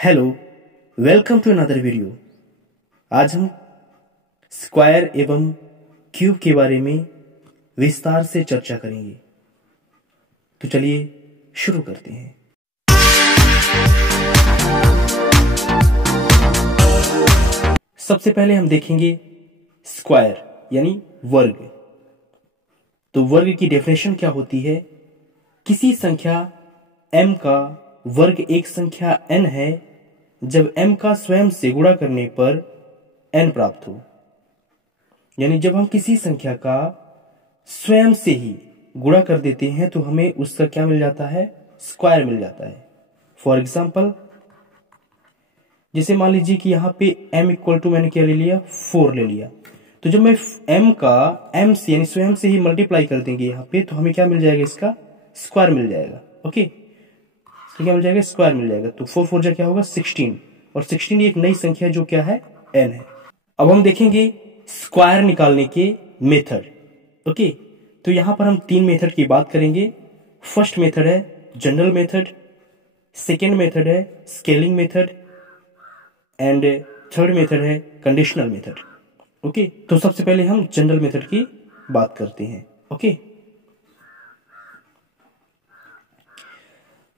Hello, welcome to another video. आज हम square एवं क्यूब के बारे में विस्तार से चर्चा करेंगे। तो चलिए शुरू करते हैं। सबसे पहले हम देखेंगे स्क्वायर यानी वर्ग। तो वर्ग की डेफिनेशन क्या होती है? किसी संख्या m का वर्ग एक संख्या n है जब m का स्वयं से गुणा करने पर n प्राप्त हो। यानी जब हम किसी संख्या का स्वयं से ही गुणा कर देते हैं तो हमें उसका क्या मिल जाता है? स्क्वायर मिल जाता है। फॉर एग्जाम्पल, जैसे मान लीजिए कि यहाँ पे m इक्वल टू मैंने क्या ले लिया? 4 ले लिया। तो जब मैं m का m से यानी स्वयं से ही मल्टीप्लाई कर देंगे यहाँ पे तो हमें क्या मिल जाएगा? इसका स्क्वायर मिल जाएगा। ओके, इसका क्या मिल जाएगा? स्क्वायर मिल जाएगा। तो 4 4 जा क्या होगा? 16, और 16 एक नई संख्या जो क्या है? n है। अब हम देखेंगे स्क्वायर निकालने के मेथड। ओके, तो यहां पर हम 3 मेथड की बात करेंगे। फर्स्ट मेथड है जनरल मेथड, सेकेंड मेथड है scaling method, and third method है कंडीशनल मेथड। ओके, तो सबसे पहले हम जनरल मेथड की बात करते हैं। ओके,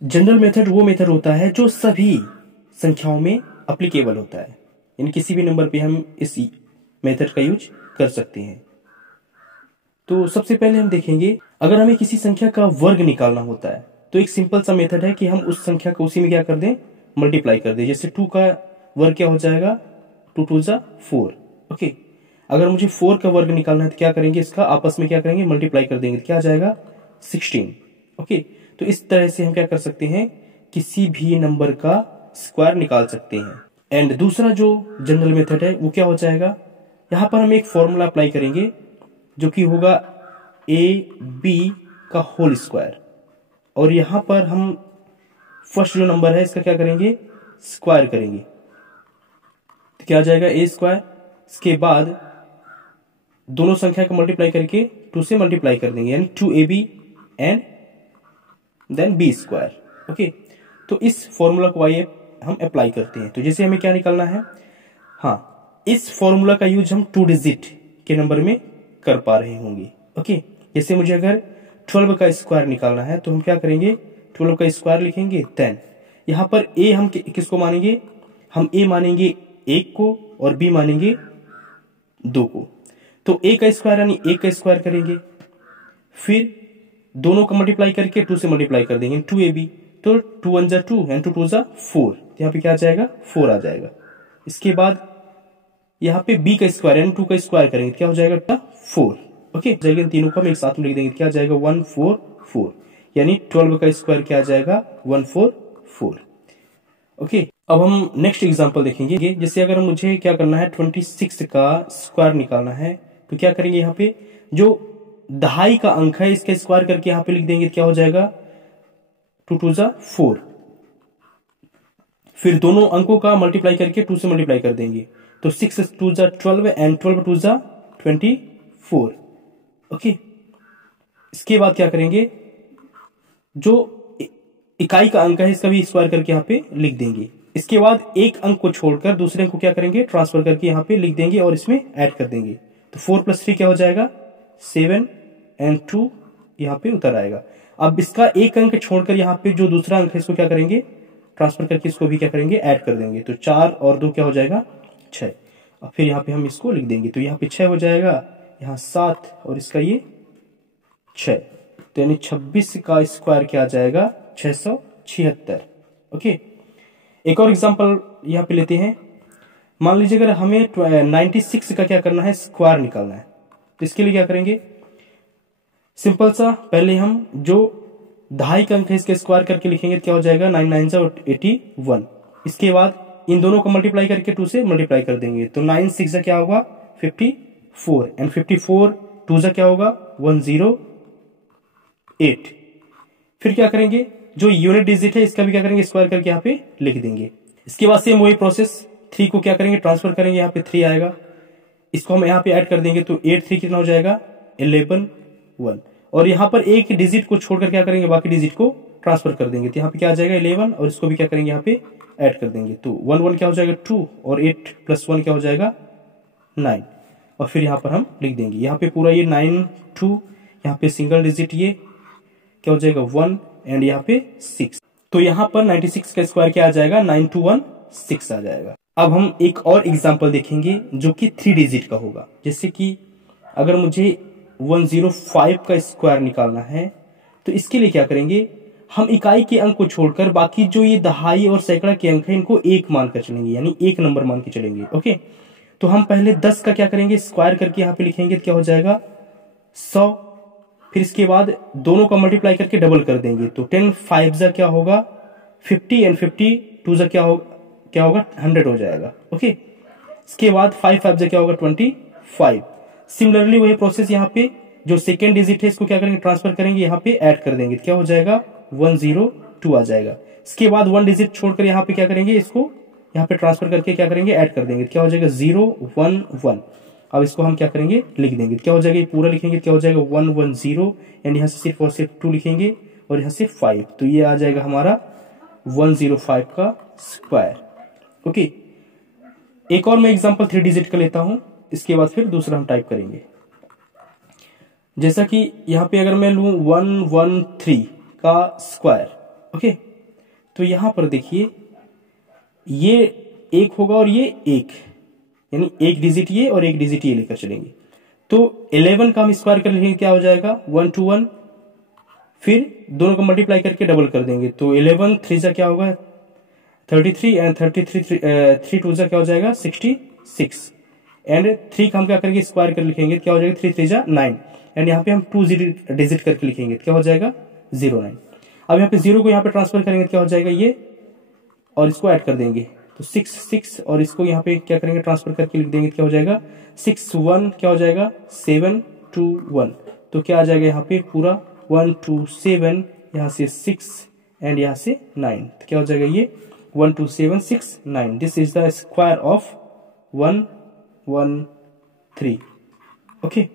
जनरल मेथड वो मेथड होता है जो सभी संख्याओं में अप्लीकेबल होता है, यानी किसी भी नंबर पे हम इस मेथड का यूज कर सकते हैं। तो सबसे पहले हम देखेंगे, अगर हमें किसी संख्या का वर्ग निकालना होता है तो एक सिंपल सा मेथड है कि हम उस संख्या को उसी में क्या कर दें? मल्टीप्लाई कर दें। जैसे 2 का वर्ग क्या हो जाएगा? 2 2 जा 4। ओके, अगर मुझे 4 का वर्ग निकालना है तो क्या करेंगे? इसका आपस में क्या करेंगे? मल्टीप्लाई कर देंगे। तो क्या आ जाएगा? 16। ओके, तो इस तरह से हम क्या कर सकते हैं? किसी भी नंबर का स्क्वायर निकाल सकते हैं। एंड दूसरा जो जनरल मेथड है वो क्या हो जाएगा? यहां पर हम एक फॉर्मूला अप्लाई करेंगे जो कि होगा ab का होल स्क्वायर, और यहां पर हम फर्स्ट जो नंबर है इसका क्या करेंगे? स्क्वायर करेंगे। तो क्या आ जाएगा? a square. इसके बाद दोनों संख्या को मल्टीप्लाई करके 2 से मल्टीप्लाई कर देंगे, यानी 2ab and then b square. Okay, तो इस फॉर्मूला को आइए हम अप्लाई करते हैं। तो जैसे हमें क्या निकालना है? हाँ, इस फॉर्मूला का यूज हम 2 डिजिट के नंबर में कर पा रहे होंगे। ओके, जैसे मुझे अगर 12 का स्क्वायर निकालना है तो हम क्या करेंगे? 12 का स्क्वायर लिखेंगे 10। यहां पर a हम किसको मानेंगे? हम a मानेंगे 1 को और b मानेंगे 2 को। तो a का स्क्वायर यानी 1 का स्क्वायर करेंगे, फिर दोनों को मल्टीप्लाई करके 2 से मल्टीप्लाई कर देंगे, 2ab। तो 2 1 जा 2 एंड 2 2 जा 4। यहाँ पे क्या आ जाएगा? 4 आ जाएगा। इसके बाद यहाँ पे b का स्क्वायर यानी 2 का स्क्वायर करेंगे, क्या हो जाएगा? 4। ओके, जाएगा। तीनों को हम एक साथ में लिख देंगे, क्या आ जाएगा? 1 4 4, यानी 12 का स्क्वायर क्या आ जाएगा? 144। ओके, अब हम नेक्स्ट एग्जांपल देखेंगे। जैसे अगर मुझे क्या करना है? 26 का स्क्वायर निकालना है तो क्या करेंगे? यहाँ पे जो दहाई का अंक है इसका स्क्वायर करके यहाँ पे लिख देंगे, क्या हो जाएगा? 2 2 जा 4। फिर दोनों अंकों का मल्टीप्लाई करके 2 से मल्टीप्लाई कर देंगे, तो 6 2 जा 12 एंड 12 2 जा 24। ओके, इसके बाद क्या करेंगे? जो इकाई का अंक है इसका भी स्क्वायर करके यहाँ पे लिख देंगे। इसके बाद एक अंक को छोड़कर दूसरे अंक को क्या करेंगे? ट्रांसफर करके यहाँ पे लिख देंगे और इसमें ऐड कर देंगे। तो 4 + 3 क्या हो जाएगा? 7 एंड 2 यहाँ पे उतर आएगा। अब इसका एक अंक छोड़कर यहाँ पे जो दूसरा अंक है इसको क्या करेंगे? ट्रांसफर करके इसको भी क्या करेंगे? ऐड कर देंगे। तो 4 और 2 क्या हो जाएगा? 6। और फिर यहाँ पे हम इसको लिख देंगे, तो यहाँ पे 6 हो जाएगा, यहाँ 7 और इसका ये 6। तो यानी 26 का स्क्वायर क्या आ जाएगा? 676। ओके, एक और एग्जांपल यहाँ पे लेते हैं। मान लीजिए अगर हमें 96 का क्या करना है? स्क्वायर निकालना है। तो इसके लिए क्या करेंगे? सिंपल सा, पहले हम जो दहाई का अंक है इसके स्क्वायर करके लिखेंगे, क्या हो जाएगा? 9 9 जा 81। इसके बाद इन दोनों को मल्टीप्लाई करके 2 से मल्टीप्लाई कर देंगे, तो 9 6 जा क्या होगा? 54 एंड 54 2 जा क्या होगा? 108। फिर क्या करेंगे? जो यूनिट डिजिट है इसका भी क्या करेंगे? स्क्वायर करके यहाँ पे लिख देंगे। इसके बाद सेम वही प्रोसेस, 3 को क्या करेंगे? ट्रांसफर करेंगे, यहाँ पे 3 आएगा, इसको हम यहाँ पे ऐड कर देंगे, तो 8 3 कितना हो जाएगा? 11 1। और यहाँ पर एक डिजिट को छोड़कर क्या करेंगे? बाकी डिजिट को ट्रांसफर कर देंगे, तो यहाँ पे क्या आ जाएगा? 11, और इसको भी क्या करेंगे? यहाँ पे ऐड कर देंगे। तो 1 1 क्या हो जाएगा 2 और 8 + 1 क्या हो जाएगा 9। और फिर यहाँ पर हम लिख देंगे, यहाँ पे पूरा ये 9 2, यहाँ पे सिंगल डिजिट ये क्या हो जाएगा 1 एंड यहाँ पे 6। तो यहाँ पर 96 का स्क्वायर क्या आ जाएगा 9216 आ जाएगा। अब हम एक और एग्जांपल देखेंगे जो कि 3 डिजिट का होगा। जैसे कि अगर मुझे 105 का स्क्वायर निकालना है तो इसके लिए क्या करेंगे, हम इकाई के अंक को छोड़कर बाकी जो ये दहाई और सैकड़ा के अंक है इनको 1 मानकर चलेंगे, यानी 1 नंबर मान के चलेंगे। ओके, तो हम पहले 10 का क्या करेंगे स्क्वायर करके यहाँ पे लिखेंगे, तो क्या हो जाएगा 100। फिर इसके बाद दोनों का मल्टीप्लाई करके डबल कर देंगे, तो 10 5 जा क्या होगा 50 एंड 50 2 जा क्या होगा 100 हो जाएगा। ओके, इसके बाद 5 5 जा क्या होगा 25। सिमिलरली वही प्रोसेस यहाँ पे जो सेकेंड डिजिट है इसको क्या करेंगे ट्रांसफर करेंगे, यहाँ पे ऐड कर देंगे, क्या हो जाएगा 102 आ जाएगा। इसके बाद 1 डिजिट छोड़कर यहाँ पे क्या करेंगे, इसको यहाँ पे ट्रांसफर करके क्या करेंगे ऐड कर देंगे, क्या हो जाएगा 011। अब इसको हम क्या करेंगे लिख देंगे, क्या हो जाएगा ये पूरा लिखेंगे, क्या हो जाएगा 110 एंड यहाँ से सिर्फ और सिर्फ 2 लिखेंगे और यहाँ से 5, तो ये आ जाएगा हमारा 105 का स्क्वायर। ओके, एक और मैं एग्जांपल 3 डिजिट का लेता हूं, इसके बाद फिर दूसरा हम टाइप करेंगे। जैसा कि यहाँ पे अगर मैं लूं 113 का स्क्वायर, ओके, तो यहां पर देखिए ये 1 होगा और ये 1, यानी 1 डिजिट ये और 1 डिजिट ये लेकर चलेंगे। तो 11 का हम स्क्वायर कर लेंगे, क्या हो जाएगा 121, फिर दोनों को मल्टीप्लाई करके डबल कर देंगे, तो 11 3 जा क्या होगा 33 एंड 33 3 2 जा क्या हो जाएगा 66 एंड 3 का हम क्या करेंगे स्क्वायर कर लिखेंगे, क्या हो जाएगा 3 3 जा 9 एंड यहाँ पे हम 2 डिजिट करके लिखेंगे, क्या हो जाएगा 09। अब यहाँ पे 0 को यहाँ पे ट्रांसफर करेंगे, क्या हो जाएगा ये और इसको ऐड कर देंगे, तो 6 6 और इसको यहाँ पे क्या करेंगे ट्रांसफर करके लिख देंगे, क्या हो जाएगा 6 1 क्या हो जाएगा 7 2 1, तो क्या आ जाएगा यहाँ पे पूरा 1 2 7, यहाँ से 6 एंड यहाँ से 9, तो क्या हो जाएगा ये 1 2 7 6 9। This is the square of 113। Okay,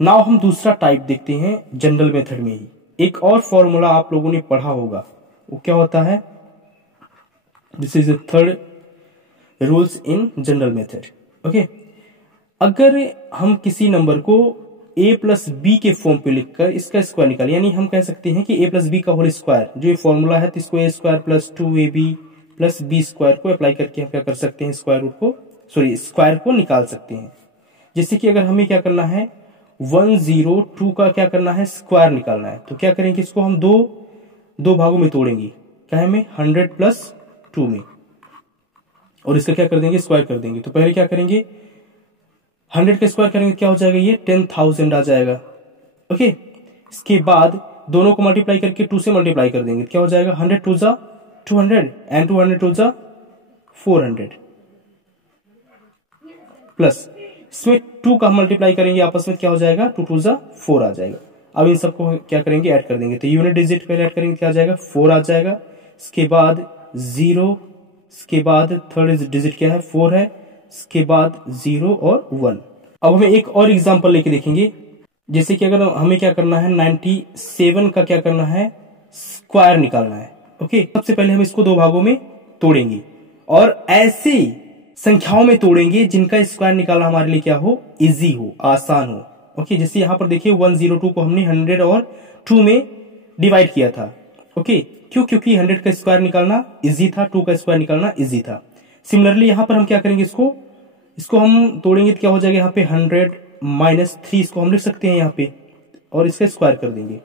now हम दूसरा टाइप देखते हैं जनरल मेथड में ही। एक और फॉर्मूला आप लोगों ने पढ़ा होगा, वो क्या होता है, this is the third rules in general method. Okay, अगर हम किसी नंबर को a प्लस बी के फॉर्म पे लिखकर इसका स्क्वायर निकालें, यानी हम कह सकते हैं कि a प्लस बी का होल स्क्वायर जो ये फॉर्मूला है, तो इसको a square plus 2ab plus B square को अप्लाई करके हम क्या कर सकते हैं स्क्वायर को निकाल सकते हैं। जैसे कि अगर हमें क्या करना है 102 का क्या करना है स्क्वायर निकालना है, तो क्या करेंगे इसको हम दो भागों में तोड़ेंगे, क्या है में 100 प्लस 2 में, और इसका क्या कर देंगे स्क्वायर कर देंगे। तो पहले क्या करेंगे 100 का स्क्वायर करेंगे, क्या हो जाएगा ये 10,000 आ जाएगा। ओके, इसके बाद दोनों को मल्टीप्लाई करके 2 से मल्टीप्लाई कर देंगे, क्या हो जाएगा 100 2 जा 200 एंड 200 2 जा 400 प्लस इसमें 2 का मल्टीप्लाई करेंगे आपस में, क्या हो जाएगा 2 2 जा 4 आ जाएगा। अब इन सबको क्या करेंगे ऐड कर देंगे, तो यूनिट डिजिट पहले ऐड करेंगे, क्या आ जाएगा 4 आ जाएगा, इसके बाद 0, इसके बाद थर्ड डिजिट क्या है 4 है, इसके बाद 0 और 1। अब हमें एक और एग्जांपल लेके देखेंगे। जैसे कि अगर हमें क्या करना है 97 का क्या करना है स्क्वायर निकालना है। ओके, सबसे पहले हम इसको 2 भागों में तोड़ेंगे और ऐसे संख्याओं में तोड़ेंगे जिनका स्क्वायर निकालना हमारे लिए क्या हो इजी हो, आसान हो। ओके, जैसे यहां पर देखिए 102 को हमने 100 और 2 में डिवाइड किया था। ओके, क्यों, क्योंकि 100 का स्क्वायर निकालना इजी था, 2 का स्क्वायर निकालना इजी था। सिमिलरली यहां पर हम क्या करेंगे इसको हम तोड़ेंगे, तो क्या हो जाएगा यहाँ पे 100 माइनस 3 इसको हम लिख सकते हैं यहाँ पे और इसका स्क्वायर कर देंगे।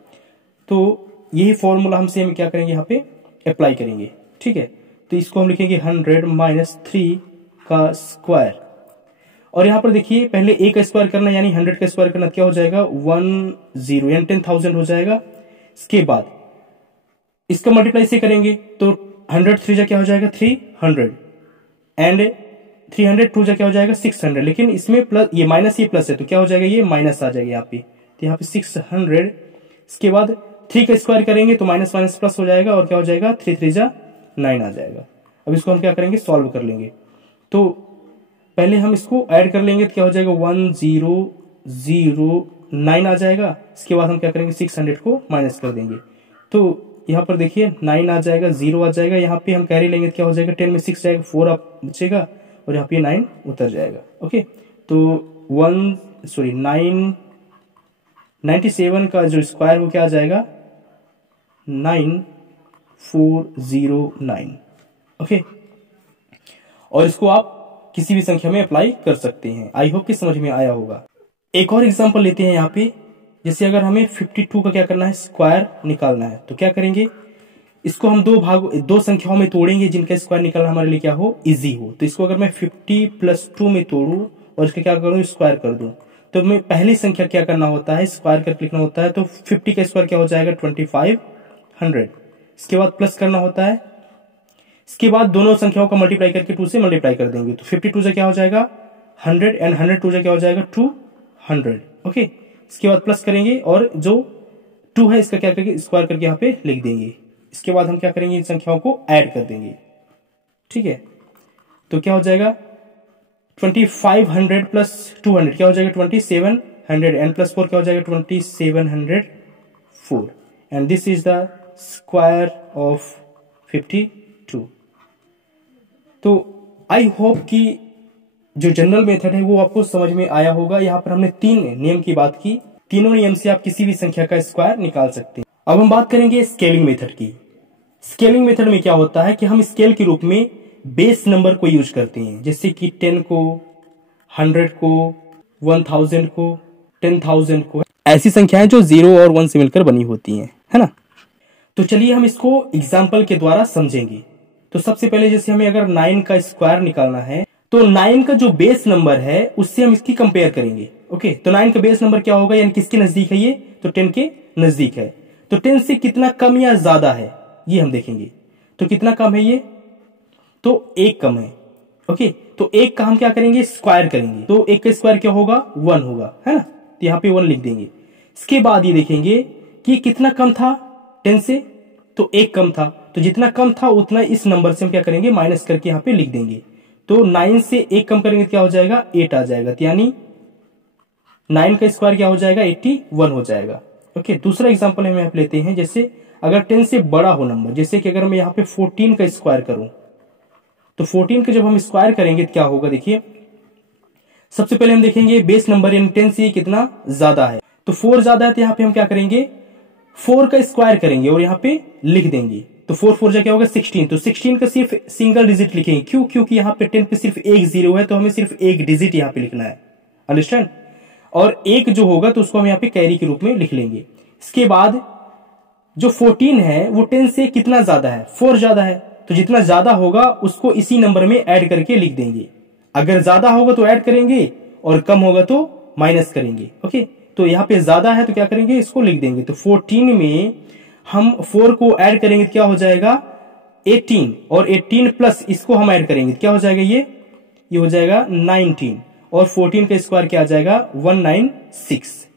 तो यही फॉर्मूला हम क्या करेंगे यहाँ पे अप्लाई करेंगे। ठीक है, तो इसको हम लिखेंगे 100 माइनस 3 का स्क्वायर, और यहां पर देखिए पहले a का स्क्वायर करना यानी 100 का स्क्वायर करना, क्या हो जाएगा 10 यानी 10,000 हो जाएगा। इसके बाद इसका मल्टीप्लाई से करेंगे तो 100 3 जा क्या हो जाएगा 300 एंड 300 2 जा क्या हो जाएगा 600, लेकिन इसमें प्लस ये माइनस ये प्लस है, तो क्या हो जाएगा ये माइनस आ जाएगा यहाँ पे, तो यहाँ पे 600। इसके बाद 3 का स्क्वायर करेंगे तो माइनस माइनस प्लस हो जाएगा और क्या हो जाएगा 3 3 जा 9 आ जाएगा। अब इसको हम क्या करेंगे सॉल्व कर लेंगे, तो पहले हम इसको ऐड कर लेंगे, तो क्या हो जाएगा 1009 आ जाएगा। इसके बाद हम क्या करेंगे 600 को माइनस कर देंगे, तो यहाँ पर देखिए 9 आ जाएगा, 0 आ जाएगा, यहाँ पे हम कैरी लेंगे तो क्या हो जाएगा, 10 में 6 जाएगा, 4 आप बचेगा और यहाँ पे 9 उतर जाएगा। ओके, तो 97 का जो स्क्वायर वो क्या आ जाएगा, 9409। ओके, और इसको आप किसी भी संख्या में अप्लाई कर सकते हैं। आई होप कि समझ में आया होगा। एक और एग्जांपल लेते हैं यहाँ पे, जैसे अगर हमें 52 का क्या करना है, स्क्वायर निकालना है, तो क्या करेंगे, इसको हम दो संख्याओं में तोड़ेंगे जिनका स्क्वायर निकालना हमारे लिए क्या हो, इजी हो। तो इसको अगर मैं 50 + 2 में तोड़ूं और इसका क्या करूं, स्क्वायर कर दूं, तो मैं पहली संख्या क्या करना होता है, स्क्वायर करके लिखना होता है। तो 50 का स्क्वायर क्या हो जाएगा, 2500। इसके बाद प्लस करना होता है, इसके बाद दोनों संख्याओं का मल्टीप्लाई करके 2 से मल्टीप्लाई कर देंगे, तो 52 से क्या हो जाएगा 100 एंड 102 से क्या हो जाएगा 200। ओके, इसके बाद प्लस करेंगे और जो 2 है इसका क्या करके स्क्वायर करके यहाँ पे लिख देंगे। इसके बाद हम क्या करेंगे, इन संख्याओं को ऐड कर देंगे। ठीक है, तो क्या हो जाएगा 2500 + 200 क्या हो जाएगा 2700 एंड +4 क्या हो जाएगा 2704 and this is the square of 52। तो आई होप कि जो जनरल मेथड है वो आपको समझ में आया होगा। यहाँ पर हमने 3 नियम की बात की, तीनों नियम से आप किसी भी संख्या का स्क्वायर निकाल सकते हैं। अब हम बात करेंगे स्केलिंग मेथड की। स्केलिंग मेथड में क्या होता है कि हम स्केल के रूप में बेस नंबर को यूज करते हैं, जैसे कि 10 को, 100 को, 1000 को, 10,000 को, ऐसी संख्याएं जो 0 और 1 से मिलकर बनी होती हैं, है ना। तो चलिए हम इसको एग्जाम्पल के द्वारा समझेंगे। तो सबसे पहले जैसे हमें अगर 9 का स्क्वायर निकालना है, तो 9 का जो बेस नंबर है उससे हम इसकी कंपेयर करेंगे। ओके, तो 9 का बेस नंबर क्या होगा, यानी किसके नजदीक है ये, तो 10 के नजदीक है। तो 10 से कितना कम या ज्यादा है ये हम देखेंगे। तो कितना कम है ये, तो 1 कम है। ओके, तो 1 का हम क्या करेंगे, स्क्वायर करेंगे। तो 1 का स्क्वायर क्या होगा, 1 होगा, है ना। तो यहाँ पे 1 लिख देंगे। इसके बाद ये देखेंगे कि कितना कम था 10 से, तो 1 कम था। तो जितना कम था उतना इस नंबर से हम क्या करेंगे, माइनस करके यहाँ पे लिख देंगे। तो 9 से 1 कम करेंगे तो क्या हो जाएगा, 8 आ जाएगा। तो यानी 9 का स्क्वायर क्या हो जाएगा, 81 हो जाएगा। ओके, दूसरा एग्जांपल हम यहाँ पे लेते हैं, जैसे अगर 10 से बड़ा हो नंबर, जैसे कि अगर मैं यहाँ पे 14 का स्क्वायर करूं, तो 14 का जब हम स्क्वायर करेंगे तो क्या होगा, देखिए सबसे पहले हम देखेंगे बेस नंबर यानी 10 से कितना ज्यादा है। तो 4 ज्यादा है, तो यहाँ पे हम क्या करेंगे, 4 का स्क्वायर करेंगे और यहाँ पे लिख देंगे। तो 4 4 क्या होगा 16। तो 16 का सिर्फ सिंगल डिजिट लिखेंगे, क्यों, क्योंकि यहाँ पे 10 पे सिर्फ एक 0 है, तो हमें सिर्फ एक डिजिट यहाँ पे लिखना है, अंडरस्टैंड। और 1 जो होगा तो उसको हम यहाँ पे कैरी के रूप में लिख लेंगे। इसके बाद जो 14 है वो 10 से कितना ज्यादा है, 4 ज्यादा है। तो जितना ज्यादा होगा उसको इसी नंबर में ऐड करके लिख देंगे। अगर ज्यादा होगा तो ऐड करेंगे और कम होगा तो माइनस करेंगे। ओके, तो यहाँ पे ज्यादा है तो क्या करेंगे, इसको लिख देंगे। तो 14 में हम 4 को ऐड करेंगे तो क्या हो जाएगा 18, और 18 प्लस इसको हम ऐड करेंगे तो क्या हो जाएगा, ये हो जाएगा 19, और 14 का स्क्वायर क्या आ जाएगा 196।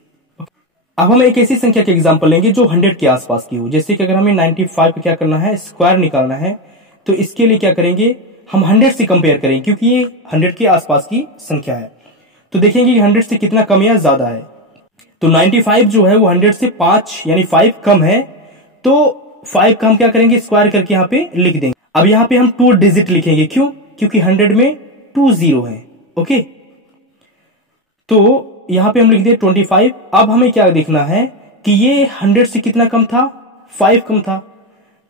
अब हम एक ऐसी संख्या के एग्जांपल लेंगे जो 100 के आसपास की हो, जैसे कि अगर हमें 95 का क्या करना है, स्क्वायर निकालना है, तो इसके लिए क्या करेंगे, हम 100 से कंपेयर करेंगे, क्योंकि ये 100 के आसपास की संख्या है। तो देखेंगे कि 100 से कितना कम या ज्यादा है। तो 95 जो है वो 100 से 5 यानी 5 कम है, तो 5 का हम क्या करेंगे, स्क्वायर करके यहाँ पे लिख देंगे। अब यहाँ पे हम 2 डिजिट लिखेंगे, क्यों, क्योंकि 100 में 2 0 है। ओके, तो यहां पे हम लिख दिए 25। अब हमें क्या देखना है कि ये 100 से कितना कम था, 5 कम था,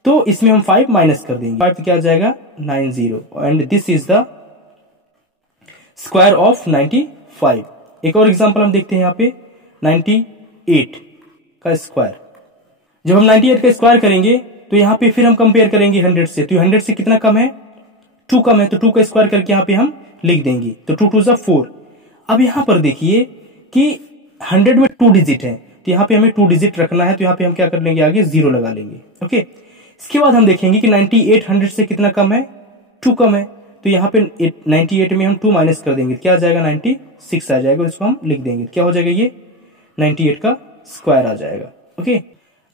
तो इसमें हम 5 माइनस कर देंगे। 5 तो क्या आ जाएगा 90 and this is the square of 95। एक और एग्जांपल हम देखते हैं यहाँ पे 98 का स्क्वायर। जब हम 98 का स्क्वायर करेंगे तो यहाँ पे फिर हम कंपेयर करेंगे 100 से। तो 100 से कितना कम है, 2 कम है, तो 2 का स्क्वायर करके यहाँ पे हम लिख देंगे। तो 2 2 = 4। अब यहां पर देखिए कि 100 में 2 डिजिट है, तो यहाँ पे हमें 2 डिजिट रखना है, तो यहाँ पे हम क्या कर लेंगे, आगे 0 लगा लेंगे। ओके, इसके बाद हम देखेंगे कि 98 100 से कितना कम है, 2 कम है, तो यहाँ पे 98 में हम 2 माइनस कर देंगे, क्या आ जाएगा 96 आ जाएगा, इसको हम लिख देंगे। क्या हो जाएगा, ये 98 का स्क्वायर आ जाएगा। ओके,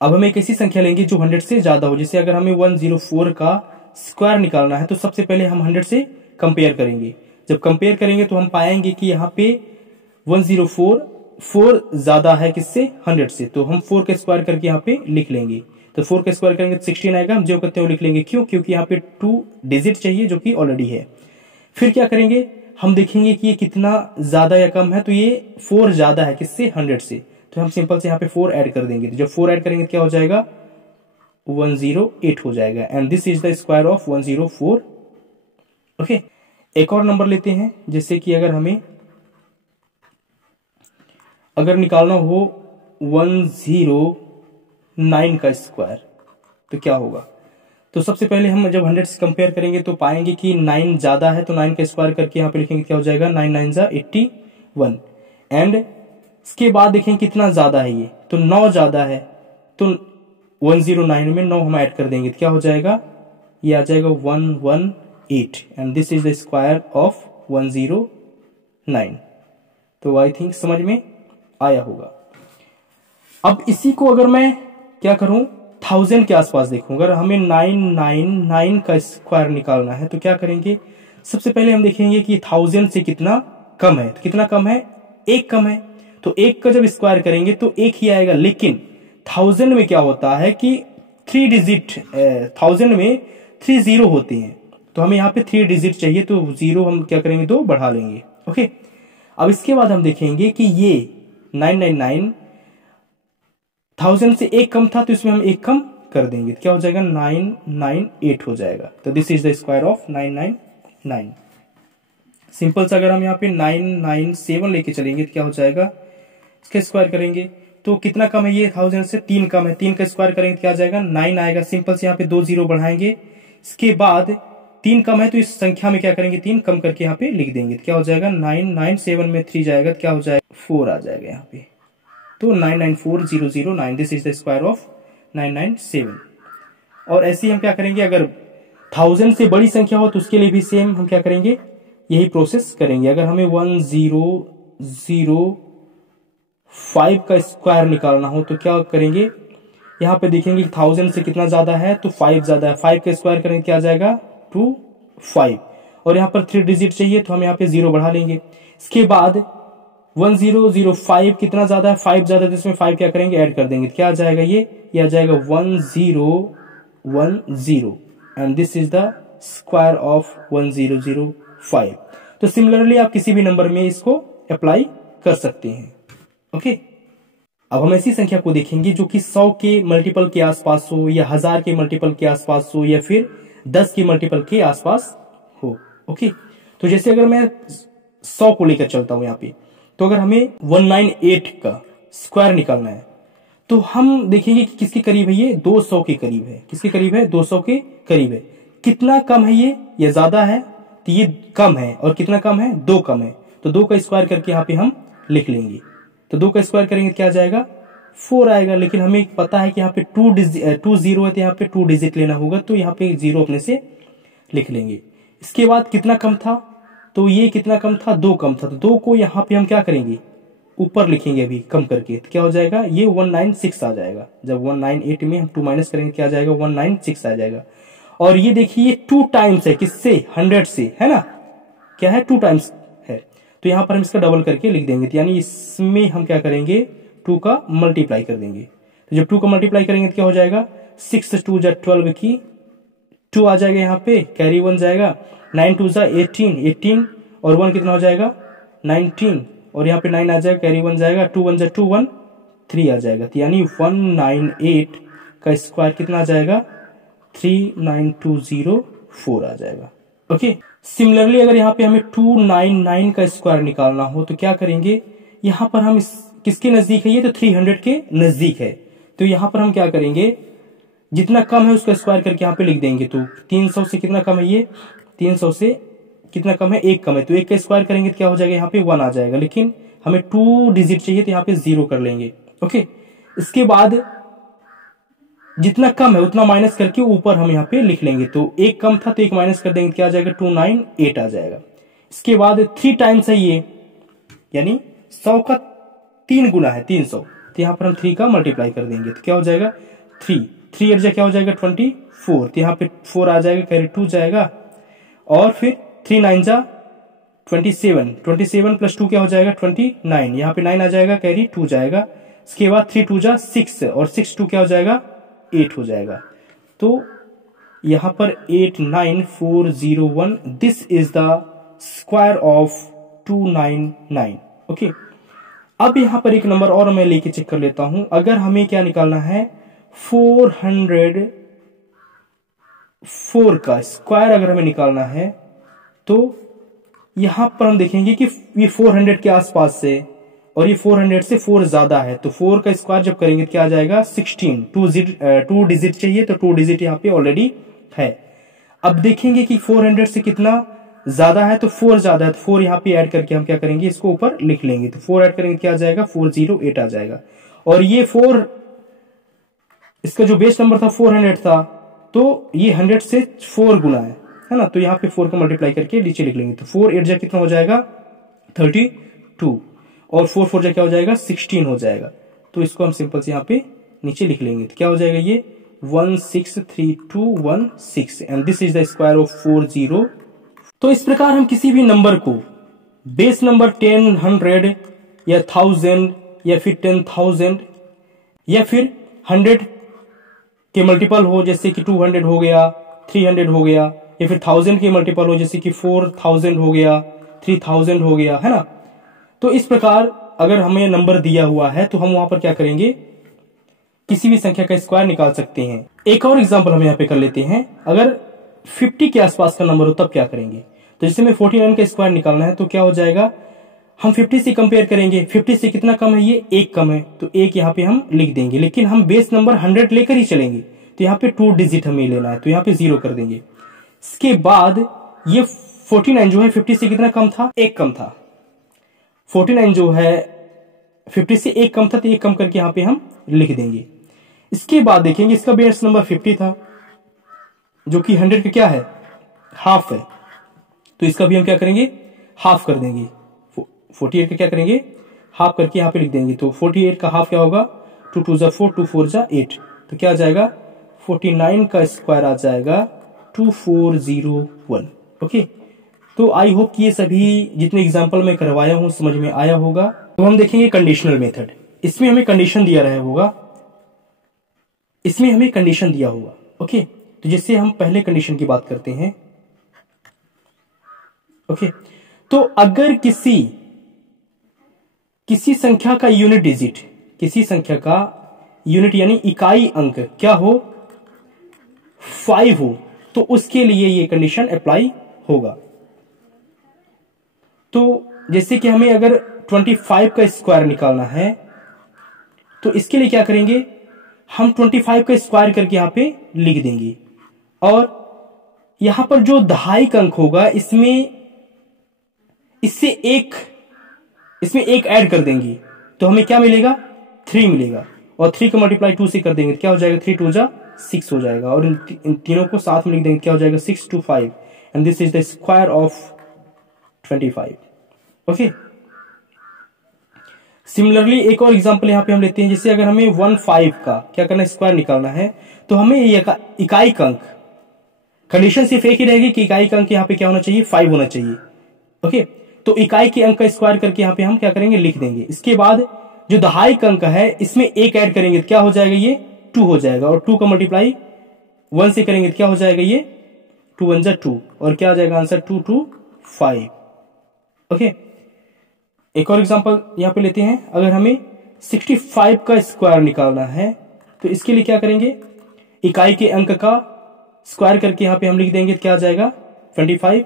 अब हम एक ऐसी संख्या लेंगे जो 100 से ज्यादा हो, जैसे अगर हमें 104 का स्क्वायर निकालना है, तो सबसे पहले हम 100 से कंपेयर करेंगे। जब कंपेयर करेंगे तो हम पाएंगे कि यहाँ पे 104 4 ज्यादा है किससे, 100 से, तो हम 4 का स्क्वायर करके यहाँ पे लिख लेंगे। तो 4 का स्क्वायर करेंगे तो 16 आएगा। हम जो करते हैं वो लिख लेंगे, क्यों? क्योंकि यहाँ पे 2 डिजिट चाहिए जो कि ऑलरेडी है। फिर क्या करेंगे, हम देखेंगे कि ये कितना ज्यादा या कम है। तो ये 4 ज्यादा है किससे, 100 से, तो हम सिंपल से यहाँ पे 4 ऐड कर देंगे। तो जब 4 ऐड करेंगे तो क्या हो जाएगा, 108 हो जाएगा। And this is the square of 104। Okay, एक और नंबर लेते हैं, जैसे कि अगर निकालना हो 109 का स्क्वायर तो क्या होगा। तो सबसे पहले हम जब 100 से कंपेयर करेंगे तो पाएंगे कि 9 ज्यादा है, तो 9 का स्क्वायर करके यहाँ पे लिखेंगे, क्या हो जाएगा, 9 9 जा 81। एंड इसके बाद देखें कितना ज्यादा है ये, तो 9 ज्यादा है, तो 109 में 9 हम ऐड कर देंगे तो क्या हो जाएगा, ये आ जाएगा 118। And this is the square of 109। तो आई थिंक समझ में आया होगा। अब इसी को अगर मैं क्या करूं, 1000 के आसपास देखूं, अगर हमें 999 का स्क्वायर निकालना है तो क्या करेंगे, सबसे पहले हम देखेंगे कि 1000 से कितना कम है। तो कितना कम है, 1 कम है, तो 1 का जब स्क्वायर करेंगे तो 1 ही आएगा। लेकिन 1000 में क्या होता है कि 3 डिजिट, 1000 में 3 जीरो होते हैं, तो हमें यहाँ पे 3 डिजिट चाहिए, तो जीरो हम क्या करेंगे, 2 बढ़ा लेंगे। ओके, अब इसके बाद हम देखेंगे कि ये 999 1000 से 1 कम था, तो इसमें हम 1 कम कर देंगे तो क्या हो जाएगा, 998 हो जाएगा। तो this is the square of 999। Simple सा अगर हम यहाँ पे 997 लेके चलेंगे तो क्या हो जाएगा, इसका स्क्वायर करेंगे तो कितना कम है ये, 1000 से 3 कम है, 3 का स्क्वायर करेंगे तो क्या आ जाएगा, 9 आएगा। सिंपल से यहाँ पे 2 जीरो बढ़ाएंगे, इसके बाद 3 कम है तो इस संख्या में क्या करेंगे, 3 कम करके यहाँ पे लिख देंगे तो क्या हो जाएगा, 997 में 3 जाएगा तो क्या हो जाएगा, 4 आ जाएगा यहाँ पे। तो 994009, this is the square of 997। और ऐसे ही हम क्या करेंगे, अगर 1000 से बड़ी संख्या हो तो उसके लिए भी सेम हम क्या करेंगे, यही प्रोसेस करेंगे। अगर हमें 1005 का स्क्वायर निकालना हो तो क्या करेंगे, यहाँ पे देखेंगे 1000 से कितना ज्यादा है, तो 5 ज्यादा है, 5 का स्क्वायर करेंगे क्या आ जाएगा, 25। और यहाँ पर 3 डिजिट चाहिए तो हम यहाँ पे 0 बढ़ा लेंगे। इसके बाद 1005 कितना ज्यादा है, 5 ज्यादा है, तो इसमें 5 क्या करेंगे, ऐड कर देंगे तो क्या आ जाएगा, ये आ जाएगा 1010। And this is the square of 1005। तो सिमिलरली आप किसी भी नंबर में इसको अप्लाई कर सकते हैं। ओके, अब हम ऐसी संख्या को देखेंगे जो कि 100 के मल्टीपल के आसपास हो, या 1000 के मल्टीपल के आसपास हो, या फिर 10 के मल्टीपल के आसपास हो। ओके, तो जैसे अगर मैं 100 को लेकर चलता हूं यहाँ पे, तो अगर हमें 198 का स्क्वायर निकालना है तो हम देखेंगे कि किसके करीब है, ये 200 के करीब है। किसके करीब है, 200 के करीब है। कितना कम है ये ज्यादा है, तो ये कम है, और कितना कम है, 2 कम है, तो 2 का स्क्वायर करके यहाँ पे हम लिख लेंगे। तो 2 का स्क्वायर करेंगे क्या आ जाएगा, 4 आएगा। लेकिन हमें पता है कि यहाँ पे 2 जीरो है, तो यहाँ पे 2 डिजिट लेना होगा, तो यहाँ पे 0 अपने से लिख लेंगे। इसके बाद कितना कम था, तो ये कितना कम था, 2 कम था, तो 2 को यहाँ पे हम क्या करेंगे, ऊपर लिखेंगे अभी कम करके, तो क्या हो जाएगा, ये 196 आ जाएगा। जब 198 में हम 2 माइनस करेंगे क्या आ जाएगा, 196 आ जाएगा। और ये देखिए ये 2 टाइम्स है, किससे, 100 से, है ना, क्या है, 2 टाइम्स है, तो यहां पर हम इसका डबल करके लिख देंगे। तो यानी इसमें हम क्या करेंगे, 2 का मल्टीप्लाई कर देंगे। तो जब 2 का मल्टीप्लाई करेंगे तो क्या हो जाएगा, 6 2 जा 12 की 2 आ जाएगा, यहाँ पे कैरी 1 जाएगा, 9 2 जा 18 और 1 कितना हो जाएगा, 19, और यहाँ पे 9 आ जाएगा, कैरी 1 जाएगा, 2 1 जा 2 1 3 आ जाएगा। तो यानी 198 का स्क्वायर कितना आ जाएगा, 39204 आ जाएगा। ओके, सिमिलरली अगर यहाँ पे हमें 299 का स्क्वायर निकालना हो तो क्या करेंगे, यहाँ पर हम किसके नजदीक है, ये तो 300 के नजदीक है, तो यहाँ पर हम क्या करेंगे, जितना कम है उसका स्क्वायर करके यहाँ पे लिख देंगे। तो 300 से कितना कम है, ये 300 से कितना कम है, 1 कम है, तो 1 का स्क्वायर करेंगे तो क्या हो जाएगा, यहाँ पे 1 आ जाएगा। लेकिन हमें 2 डिजिट चाहिए तो यहाँ पे 0 कर लेंगे। ओके, इसके बाद जितना कम है उतना माइनस करके ऊपर हम यहाँ पे लिख लेंगे। तो 1 कम था तो 1 माइनस कर देंगे, क्या आ जाएगा, 298 आ जाएगा। इसके बाद 3 टाइम्स है ये, यानी 100 का 3 गुना है, 300, तो यहाँ पर हम 3 का मल्टीप्लाई कर देंगे तो क्या हो जाएगा, 3 एट जा क्या हो जाएगा, 24, तो यहाँ पे 4 आ जाएगा, कैरी 2 जाएगा, और फिर 3 9 जा 27 प्लस 2 क्या हो जाएगा, 29, यहाँ पे 9 आ जाएगा, कैरी 2 जाएगा। इसके बाद 3 2 जा 6 और 6 2 क्या हो जाएगा, 8 हो जाएगा। तो यहां पर 89401, this is the square of 299। Okay, अब यहां पर एक नंबर और मैं लेके चेक कर लेता हूं। अगर हमें क्या निकालना है, 404 का स्क्वायर अगर हमें निकालना है, तो यहां पर हम देखेंगे कि ये 400 के आसपास से और ये 400 से 4 ज्यादा है, तो 4 का स्क्वायर जब करेंगे तो क्या आ जाएगा 16। 2 डिजिट चाहिए, तो 2 डिजिट यहाँ पे ऑलरेडी है। अब देखेंगे कि 400 से कितना ज्यादा है, तो 4 ज्यादा है, तो 4 यहाँ पे ऐड करके हम क्या करेंगे, इसको ऊपर लिख लेंगे। तो 4 ऐड करेंगे क्या आ जाएगा, 408 आ जाएगा। और ये 4, इसका जो बेस नंबर था 400 था, तो ये 100 से 4 गुना है ना, तो यहाँ पे 4 का मल्टीप्लाई करके नीचे लिख लेंगे। तो 4 8 जा कितना हो जाएगा 32, और 4 4 जा क्या हो जाएगा 16 हो जाएगा। तो इसको हम सिंपल से यहाँ पे नीचे लिख लेंगे। तो क्या हो जाएगा ये 163216, and this is the square of 40। तो इस प्रकार हम किसी भी नंबर को बेस नंबर 10, 100 या 1000 या फिर 10,000 या फिर 100 के मल्टीपल हो, जैसे कि 200 हो गया, 300 हो गया, या फिर 1000 के मल्टीपल हो, जैसे कि 4000 हो गया, 3000 हो गया, है ना। तो इस प्रकार अगर हमें नंबर दिया हुआ है तो हम वहां पर क्या करेंगे, किसी भी संख्या का स्क्वायर निकाल सकते हैं। एक और एग्जांपल हम यहाँ पे कर लेते हैं। अगर 50 के आसपास का नंबर हो तब क्या करेंगे, तो जैसे में 49 का स्क्वायर निकालना है, तो क्या हो जाएगा, हम 50 से कंपेयर करेंगे। 50 से कितना कम है, ये 1 कम है, तो 1 यहाँ पे हम लिख देंगे। लेकिन हम बेस नंबर 100 लेकर ही चलेंगे, तो यहाँ पे 2 डिजिट हमें लेना है, तो यहाँ पे 0 कर देंगे। इसके बाद ये 49 जो है 50 से कितना कम था, 1 कम था। 49 जो है 50 से 1 कम था, तो 1 कम करके यहाँ पे हम लिख देंगे। इसके बाद देखेंगे इसका बेस नंबर 50 था, जो कि 100 का क्या है, हाफ है, तो इसका भी हम क्या करेंगे, हाफ कर देंगे। 48 का क्या करेंगे, हाफ करके यहाँ पे लिख देंगे। तो 48 का हाफ क्या होगा, 2 2 जा 4, 2 4 जा 8, तो क्या आ जाएगा 49 का स्क्वायर आ जाएगा 2401। ओके, तो आई होप कि ये सभी जितने एग्जांपल मैं करवाया हूं समझ में आया होगा। तो हम देखेंगे कंडीशनल मेथड। इसमें हमें कंडीशन दिया रहा होगा, इसमें हमें कंडीशन दिया होगा। ओके, तो जिससे हम पहले कंडीशन की बात करते हैं। ओके, तो अगर किसी संख्या का यूनिट डिजिट, किसी संख्या का यूनिट यानी इकाई अंक क्या हो, 5 हो, तो उसके लिए ये कंडीशन अप्लाई होगा। तो जैसे कि हमें अगर 25 का स्क्वायर निकालना है, तो इसके लिए क्या करेंगे, हम 25 का स्क्वायर करके यहां पे लिख देंगे, और यहां पर जो दहाई अंक होगा इससे एक ऐड कर देंगे, तो हमें क्या मिलेगा, 3 मिलेगा, और 3 का मल्टीप्लाई 2 से कर देंगे, क्या हो जाएगा 3 2 जा 6 हो जाएगा, और इन तीनों को साथ में लिख देंगे, क्या हो जाएगा 6 2 5, and this is the square of 25। Okay, similarly एक और एग्जांपल यहां पे हम लेते हैं। जैसे अगर हमें 15 का क्या करना है, स्क्वायर निकालना है, तो हमें इकाई अंक, कंडीशन सिर्फ एक ही रहेगी कि इकाई अंक यहाँ पे क्या होना चाहिए, 5 होना चाहिए। ओके, तो इकाई के अंक का स्क्वायर करके यहाँ पे हम क्या करेंगे, लिख देंगे। इसके बाद जो दहाई अंक है इसमें एक ऐड करेंगे तो क्या हो जाएगा, ये 2 हो जाएगा, और 2 का मल्टीप्लाई 1 से करेंगे तो क्या हो जाएगा, ये 2 1 जा 2, और क्या आ जाएगा आंसर 2 2 5। ओके, एक और एग्जांपल यहां पे लेते हैं। अगर हमें 65 का स्क्वायर निकालना है, तो इसके लिए क्या करेंगे, इकाई के अंक का स्क्वायर करके यहां पे हम लिख देंगे, क्या आ जाएगा 25,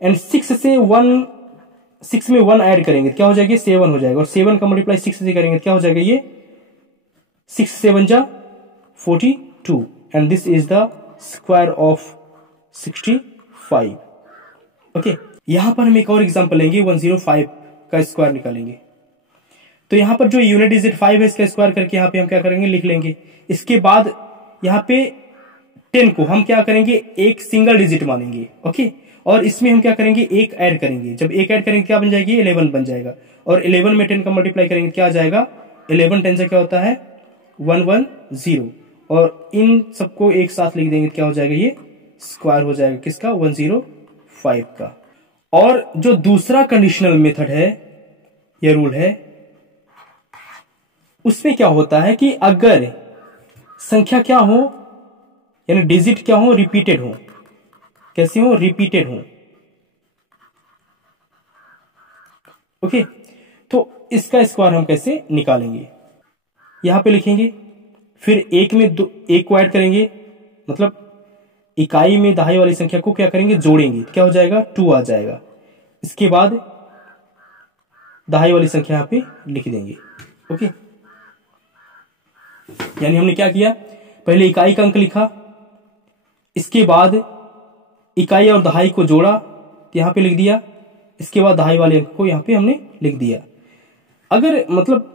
एंड 6 में 1 ऐड करेंगे क्या हो जाएगा, 7 हो जाएगा, और 7 का मल्टीप्लाई 6 से करेंगे क्या हो जाएगा, ये 6 7 जा 42, and this is the square of 65। Okay, यहां पर हम एक और एग्जांपल लेंगे, 105 का स्क्वायर निकालेंगे। तो यहां पर जो यूनिट डिजिट 5 है, इसका स्क्वायर करके यहां पे हम क्या करेंगे, लिख लेंगे। इसके बाद यहां पे 10 को हम क्या करेंगे, एक सिंगल डिजिट मानेंगे। ओके, और इसमें हम क्या करेंगे, एक ऐड करेंगे। जब एक ऐड करेंगे क्या बन जाएगी, 11 बन जाएगा, और 11 में 10 का मल्टीप्लाई करेंगे क्या आ जाएगा, 11 10 से क्या होता है 110, और इन सबको एक साथ लिख देंगे क्या हो जाएगा, ये स्क्वायर हो जाएगा किसका, 105 का। और जो दूसरा कंडीशनल मेथड है, यह रूल है, उसमें क्या होता है कि अगर संख्या क्या हो, यानी डिजिट क्या हो, रिपीटेड हो। कैसे हो, रिपीटेड हो। ओके, तो इसका स्क्वायर हम कैसे निकालेंगे, यहां पे लिखेंगे, फिर एक में एक को ऐड करेंगे, मतलब इकाई में दहाई वाली संख्या को क्या करेंगे, जोड़ेंगे, तो क्या हो जाएगा, 2 आ जाएगा। इसके बाद दहाई वाली संख्या यहां पे लिख देंगे। ओके, यानी हमने क्या किया, पहले इकाई का अंक लिखा, इसके बाद इकाई और दहाई को जोड़ा, तो यहां पे लिख दिया, इसके बाद दहाई वाले अंक को यहां पे हमने लिख दिया। अगर मतलब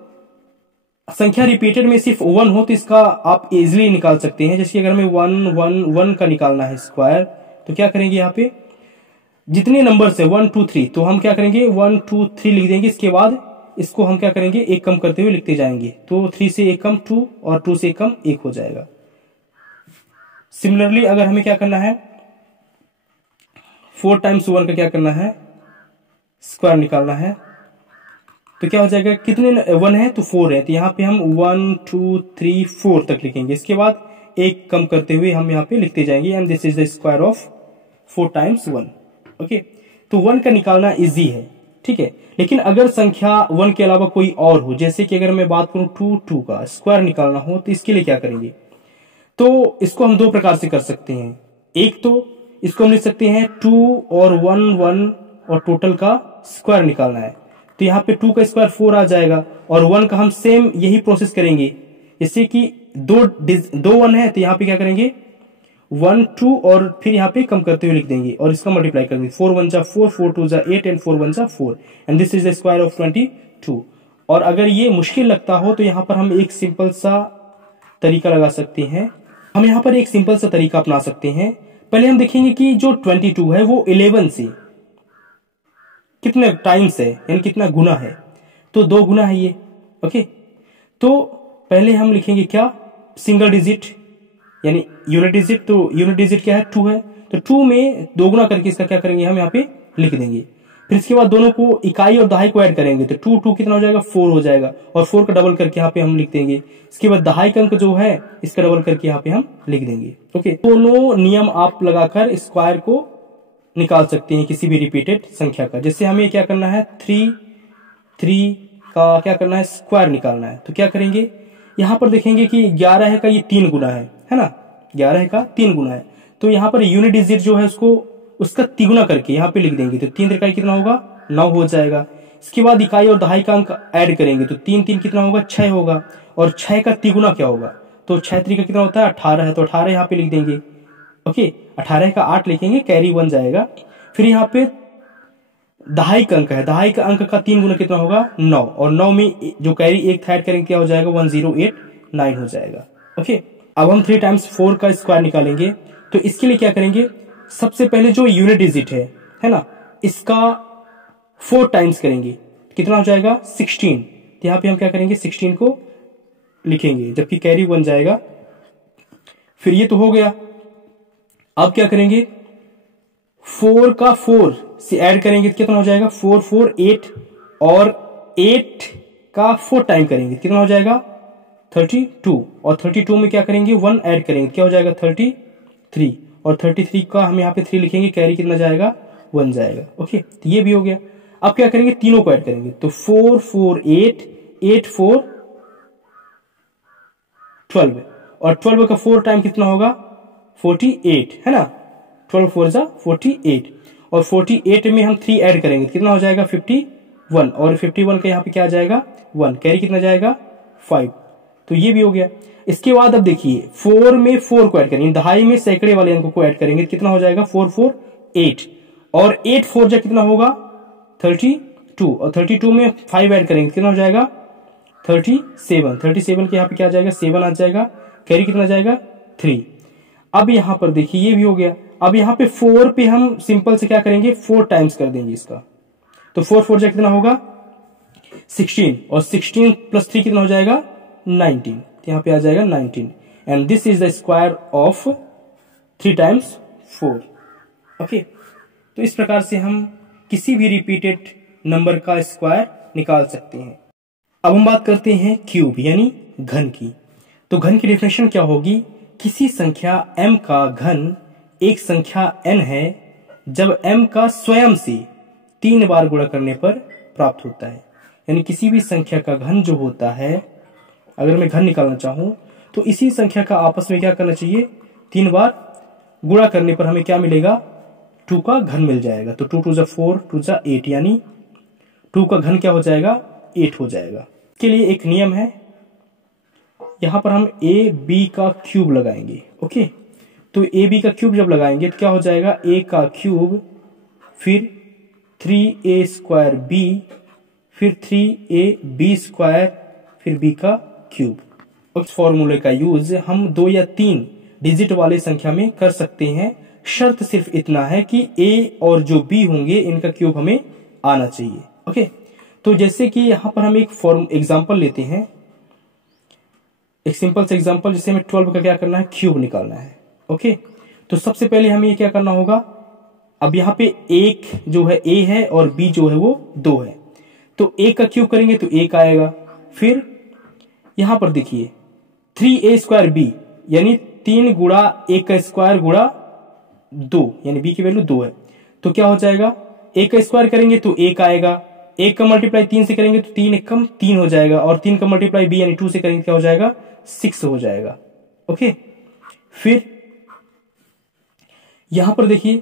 संख्या रिपीटेड में सिर्फ 1 हो तो इसका आप इजिली निकाल सकते हैं। जैसे अगर हमें 1 1 1 का निकालना है स्क्वायर, तो क्या करेंगे, यहाँ पे जितने नंबर है 1 2 3, तो हम क्या करेंगे 1 2 3 लिख देंगे। इसके बाद इसको हम क्या करेंगे, एक कम करते हुए लिखते जाएंगे, तो 3 से एक कम 2 और 2 से एक कम 1 हो जाएगा। सिमिलरली अगर हमें क्या करना है, 4 टाइम्स 1 का क्या करना है, स्क्वायर निकालना है, तो क्या हो जाएगा, कितने 1 है तो 4 है, तो यहाँ पे हम 1 2 3 4 तक लिखेंगे। इसके बाद एक कम करते हुए हम यहाँ पे लिखते जाएंगे, and this is the square of 4 times 1। Okay, तो 1 का निकालना इजी है, ठीक है। लेकिन अगर संख्या 1 के अलावा कोई और हो, जैसे कि अगर मैं बात करूं 2 2 का स्क्वायर निकालना हो, तो इसके लिए क्या करेंगे, तो इसको हम 2 प्रकार से कर सकते हैं। एक तो इसको हम लिख सकते हैं 2 और 1 1 और टोटल का स्क्वायर निकालना है, तो यहाँ पे 2 का स्क्वायर 4 आ जाएगा, और 1 का हम सेम यही प्रोसेस करेंगे। जैसे कि दो 1 है, तो यहाँ पे क्या करेंगे 1 2 और फिर यहाँ पे कम करते हुए लिख देंगे, और इसका मल्टीप्लाई कर देंगे, 4 1 जा 4 4 2 जा 8 एंड 4 1 जा 4, and this is the square of 22। और अगर ये मुश्किल लगता हो तो यहाँ पर हम एक सिंपल सा तरीका लगा सकते हैं, हम यहाँ पर एक सिंपल सा तरीका अपना सकते हैं। पहले हम देखेंगे कि जो 22 है वो 11 से कितने टाइम्स है, यानी कितना गुना है, तो 2 गुना है ये। ओके, तो पहले हम लिखेंगे क्या, सिंगल डिजिट यानी यूनिट डिजिट, तो यूनिट डिजिट क्या है, 2 है, तो 2 में 2 गुना करके इसका क्या करेंगे, हम यहाँ पे लिख देंगे। फिर इसके बाद दोनों को इकाई और दहाई को ऐड करेंगे, तो 2 2 कितना हो जाएगा, 4 हो जाएगा, और 4 का डबल करके यहाँ पे हम लिख देंगे। इसके बाद दहाई का अंक जो है इसका डबल करके यहाँ पे हम लिख देंगे। ओके, दोनों नियम आप लगाकर स्क्वायर को निकाल सकते हैं किसी भी रिपीटेड संख्या का। जैसे हमें क्या करना है, 3 3 का क्या करना है, स्क्वायर निकालना है, तो क्या करेंगे, यहां पर देखेंगे कि 11 का ये 3 गुना है ना, 11 का 3 गुना है, तो यहाँ पर यूनिट डिजिट जो है उसको उसका तिगुना करके यहाँ पे लिख देंगे, तो 3 इकाई कितना होगा, 9 हो जाएगा। इसके बाद इकाई और दहाई का अंक ऐड करेंगे, तो 3 3 कितना होगा, 6 होगा, और 6 का तिगुना क्या होगा, तो 6 3 का कितना होता है, 18 है, तो 18 यहाँ पे लिख देंगे। ओके, 18 का 8 लिखेंगे, कैरी 1 जाएगा। फिर यहाँ पे दहाई का अंक है, दहाई का अंक का 3 गुना कितना होगा, 9, और 9 में जो कैरी एक ऐड करेंगे क्या हो जाएगा, 1089 हो जाएगा। ओके, अब हम 3 टाइम्स 4 का स्क्वायर निकालेंगे, तो इसके लिए क्या करेंगे, सबसे पहले जो यूनिट डिजिट है ना, इसका 4 टाइम्स करेंगे, कितना हो जाएगा, 16, तो यहाँ पे हम क्या करेंगे, 16 को लिखेंगे, जबकि कैरी 1 जाएगा। फिर ये तो हो गया, अब क्या करेंगे, 4 का 4 से ऐड करेंगे, कितना हो जाएगा, 4 4 8, और 8 का 4 टाइम करेंगे, कितना हो जाएगा, 32, और 32 में क्या करेंगे, 1 ऐड करेंगे, क्या हो जाएगा, 33, और 33 का हम यहाँ पे 3 लिखेंगे, कैरी कितना जाएगा, 1 जाएगा। ओके, तो ये भी हो गया। अब क्या करेंगे, तीनों को ऐड करेंगे, तो 4 4 8 8 4 12, और 12 का 4 टाइम कितना होगा, 48 है ना, 12 4 जा 48, और 48 में हम 3 ऐड करेंगे, कितना हो जाएगा, 51, और 51 का यहाँ पे क्या आ जाएगा, 1, कैरी कितना जाएगा, 5, तो ये भी हो गया। इसके बाद अब देखिए 4 में 4 को ऐड करेंगे, दहाई में सैकड़े वाले अंकों को ऐड करेंगे, कितना हो जाएगा, 4 4 8, और 8 4 जा कितना होगा, 32, और 32 में 5 ऐड करेंगे, कितना हो जाएगा, 37, 37 के यहाँ पे क्या आ जाएगा, 7 आ जाएगा, कैरी कितना जाएगा, 3। अब यहां पर देखिए ये भी हो गया। अब यहाँ पे 4 पे हम सिंपल से क्या करेंगे, 4 टाइम्स कर देंगे इसका, तो 4 4 जा कितना होगा, 16, और 16 प्लस 3 कितना हो जाएगा, 19, यहाँ पे आ जाएगा 19, and this is the square of 3 times 4। Okay, तो इस प्रकार से हम किसी भी रिपीटेड नंबर का स्क्वायर निकाल सकते हैं। अब हम बात करते हैं क्यूब यानी घन की। तो घन की डेफिनेशन क्या होगी, किसी संख्या m का घन एक संख्या n है जब m का स्वयं से 3 बार गुणा करने पर प्राप्त होता है। यानी किसी भी संख्या का घन जो होता है, अगर मैं घन निकालना चाहूं तो इसी संख्या का आपस में क्या करना चाहिए, 3 बार गुणा करने पर हमें क्या मिलेगा, 2 का घन मिल जाएगा। तो 2 2 4 2 8, यानी 2 का घन क्या हो जाएगा, 8 हो जाएगा। इसके लिए एक नियम है, यहां पर हम ए बी का क्यूब लगाएंगे। ओके, तो ए बी का क्यूब जब लगाएंगे तो क्या हो जाएगा, ए का क्यूब फिर 3a स्क्वायर बी फिर 3a बी स्क्वायर फिर बी का क्यूब। इस फॉर्मूले का यूज हम 2 या 3 डिजिट वाले संख्या में कर सकते हैं। शर्त सिर्फ इतना है कि a और जो b होंगे इनका क्यूब हमें आना चाहिए। ओके, तो जैसे कि यहां पर हम एक एग्जांपल लेते हैं, एक सिंपल से एग्जांपल, जैसे हमें 12 का क्या करना है, क्यूब निकालना है। ओके, तो सबसे पहले हमें क्या करना होगा, अब यहाँ पे एक जो है a है और b जो है वो 2 है, तो a का क्यूब करेंगे तो 1 आएगा। फिर यहां पर देखिए 3a स्क्वायर b, यानी 3 गुणा 1 का स्क्वायर गुणा 2, यानी b की वैल्यू 2 है, तो क्या हो जाएगा, 1 का स्क्वायर करेंगे तो 1 आएगा, 1 का मल्टीप्लाई 3 से करेंगे तो 3 1 कम 3 हो जाएगा, और 3 का मल्टीप्लाई b यानी 2 से करेंगे क्या हो जाएगा, 6 हो जाएगा। ओके, फिर यहां पर देखिए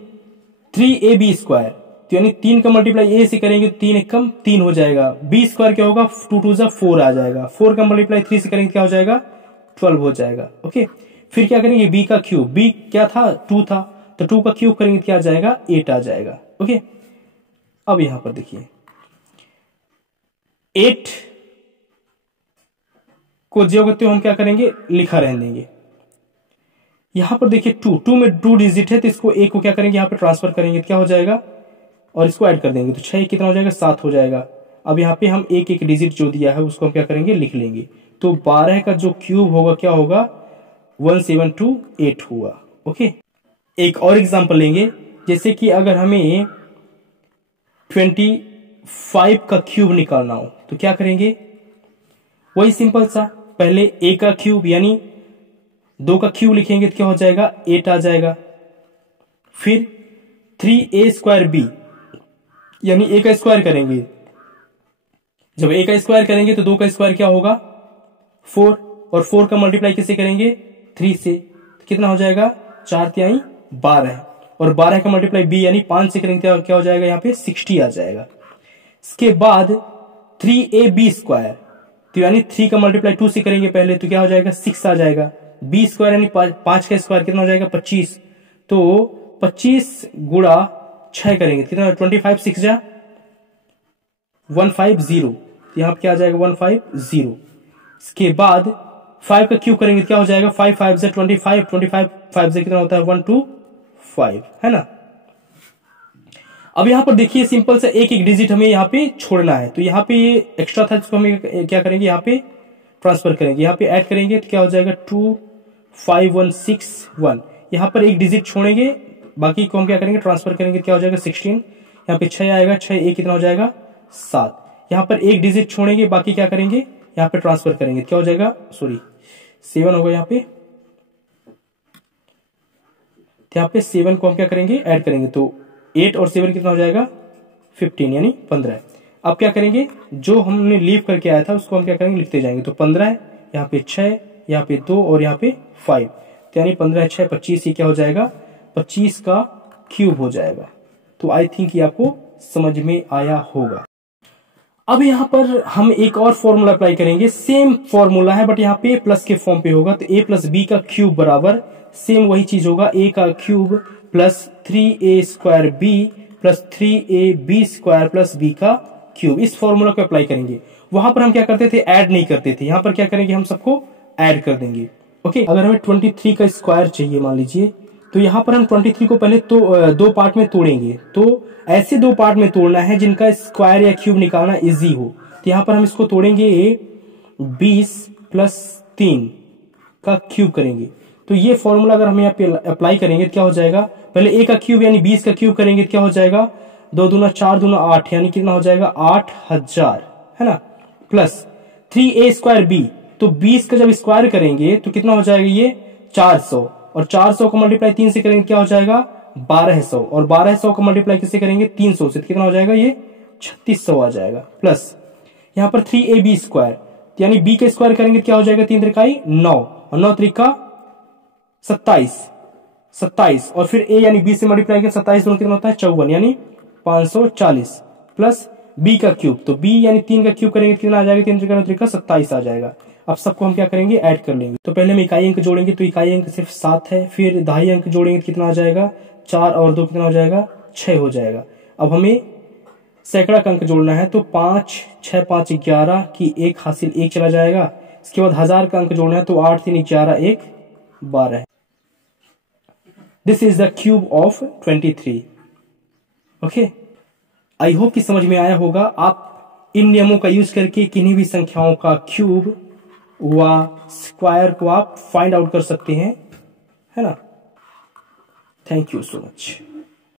3ab स्क्वायर, तो यानी 3 का मल्टीप्लाई a से करेंगे तो 3 1 कम 3 हो जाएगा, b स्क्वायर क्या होगा, 2 2 4 आ जाएगा, 4 का मल्टीप्लाई 3 से करेंगे क्या हो जाएगा, 12 हो जाएगा। ओके, फिर क्या करेंगे, b का क्यूब, b क्या था, 2 था, तो 2 का क्यूब करेंगे क्या आ जाएगा, 8 आ जाएगा। ओके, अब यहां पर देखिए 8 को जो करते हो हम क्या करेंगे, लिखा रहने देंगे। यहां पर देखिए 2 में 2 डिजिट है, तो इसको 1 को क्या करेंगे, यहां पे ट्रांसफर करेंगे तो क्या हो जाएगा, और इसको ऐड कर देंगे तो 6 कितना हो जाएगा, 7 हो जाएगा। अब यहाँ पे हम एक एक डिजिट जो दिया है उसको हम क्या करेंगे, लिख लेंगे। तो 12 का जो क्यूब होगा क्या होगा, 1728 होगा। ओके, एक और एग्जांपल लेंगे, जैसे कि अगर हमें 25 का क्यूब निकालना हो तो क्या करेंगे, वही सिंपल सा, पहले a का क्यूब यानी 2 का क्यूब लिखेंगे तो क्या हो जाएगा, 8 आ जाएगा। फिर 3a स्क्वायर b, यानी a का स्क्वायर करेंगे, जब a का स्क्वायर करेंगे तो 2 का स्क्वायर क्या होगा, 4, और 4 का मल्टीप्लाई किससे करेंगे, 3 से, तो कितना हो जाएगा, 4 तिहाई 12, और 12 का मल्टीप्लाई b यानी 5 से करेंगे क्या हो जाएगा, यहाँ पे 60 आ जाएगा। इसके बाद 3ab स्क्वायर, तो यानी 3 का मल्टीप्लाई 2 से करेंगे पहले तो क्या हो जाएगा, 6 आ जाएगा। b स्क्वायर यानी 5 का स्क्वायर कितना हो जाएगा, 25, तो 25 गुणा 6 करेंगे कितना, 25 6 जा 150, यहाँ पे क्या आ जाएगा, 150। इसके बाद 5 का क्यूब करेंगे क्या हो जाएगा, 5 5 से 25, 25 5 से कितना होता है, 125, है ना। अब यहाँ पर देखिए सिंपल सा एक एक डिजिट हमें यहाँ पे छोड़ना है, तो यहाँ पे ये एक्स्ट्रा था जिसको हमें क्या करेंगे, यहाँ पे ट्रांसफर करेंगे, यहाँ पे ऐड करेंगे तो क्या हो जाएगा, 25161, यहाँ पर एक डिजिट छोड़ेंगे, बाकी को हम क्या करेंगे, ट्रांसफर करेंगे, क्या हो जाएगा 16, यहाँ पे 6 आएगा, 6 एक कितना हो जाएगा, 7, यहाँ पर एक डिजिट छोड़ेंगे, बाकी क्या करेंगे, यहाँ पे ट्रांसफर करेंगे, क्या हो जाएगा, 7 होगा यहाँ पे, यहाँ पे 7 को हम क्या करेंगे, ऐड करेंगे, तो 8 और 7 कितना हो जाएगा, 15 यानी 15। अब क्या करेंगे, जो हमने लीव करके आया था उसको हम क्या करेंगे, लिखते जाएंगे, तो 15 यहाँ पे 6, यहाँ पे 2 और यहाँ पे 5, तो यानी 15 6 25, ये क्या हो जाएगा, 25 का क्यूब हो जाएगा। तो आई थिंक ये आपको समझ में आया होगा। अब यहाँ पर हम एक और फॉर्मूला अप्लाई करेंगे, सेम फॉर्मूला है बट यहाँ पे प्लस के फॉर्म पे होगा, तो a प्लस बी का क्यूब बराबर सेम वही चीज होगा, a का cube plus 3a square b plus 3ab square plus b का क्यूब। इस फॉर्मूला को अप्लाई करेंगे। वहां पर हम क्या करते थे, ऐड नहीं करते थे, यहाँ पर क्या करेंगे, हम सबको ऐड कर देंगे। ओके, अगर हमें 23 का स्क्वायर चाहिए मान लीजिए, तो यहाँ पर हम 23 को पहले तो 2 पार्ट में तोड़ेंगे, तो ऐसे 2 पार्ट में तोड़ना है जिनका स्क्वायर या क्यूब निकालना इजी हो। तो यहाँ पर हम इसको तोड़ेंगे 20 प्लस 3 का क्यूब करेंगे, तो ये फॉर्मूला अगर हम यहाँ पे अप्लाई करेंगे तो क्या हो जाएगा, पहले a का क्यूब यानी 20 का क्यूब करेंगे तो क्या हो जाएगा, 2 दूना 4 दूना 8 यानी कितना हो जाएगा 8000, है ना, प्लस 3a स्क्वायर b, तो 20 का जब स्क्वायर करेंगे तो कितना हो जाएगा ये 400, और 400 को मल्टीप्लाई 3 से करेंगे क्या हो जाएगा 1200, और 1200 को मल्टीप्लाई किससे करेंगे 300 से, कितना हो जाएगा ये 3600 आ जाएगा। प्लस यहां पर 3ab स्क्वायर, यानी b का स्क्वायर करेंगे क्या हो जाएगा 3 त्रिकाई 9, और 9 त्रिका 27, और फिर a यानी b से मल्टीप्लाई करेंगे 27 दोनों कितना होता है 54, यानी 540, प्लस b का क्यूब, तो b यानी 3 का क्यूब करेंगे कितना आ जाएगा 3 त्रिका 9 त्रिका 27 आ जाएगा। अब सबको हम क्या करेंगे ऐड कर लेंगे। तो पहले हम इकाई अंक जोड़ेंगे, तो इकाई अंक सिर्फ 7 है, फिर दहाई अंक जोड़ेंगे तो कितना आ जाएगा 4 और 2 कितना हो जाएगा 6 हो जाएगा। अब हमें सैकड़ा का अंक जोड़ना है, तो 5 6 5 11 की 1 हासिल 1 चला जाएगा। इसके बाद हजार का अंक जोड़ना है, तो 8 3 11 1 12। This is the cube of 23। Okay, I hope कि समझ में आया होगा। आप इन नियमों का यूज करके किन्हीं भी संख्याओं का क्यूब व स्क्वायर को आप फाइंड आउट कर सकते हैं, है ना। Thank you so much.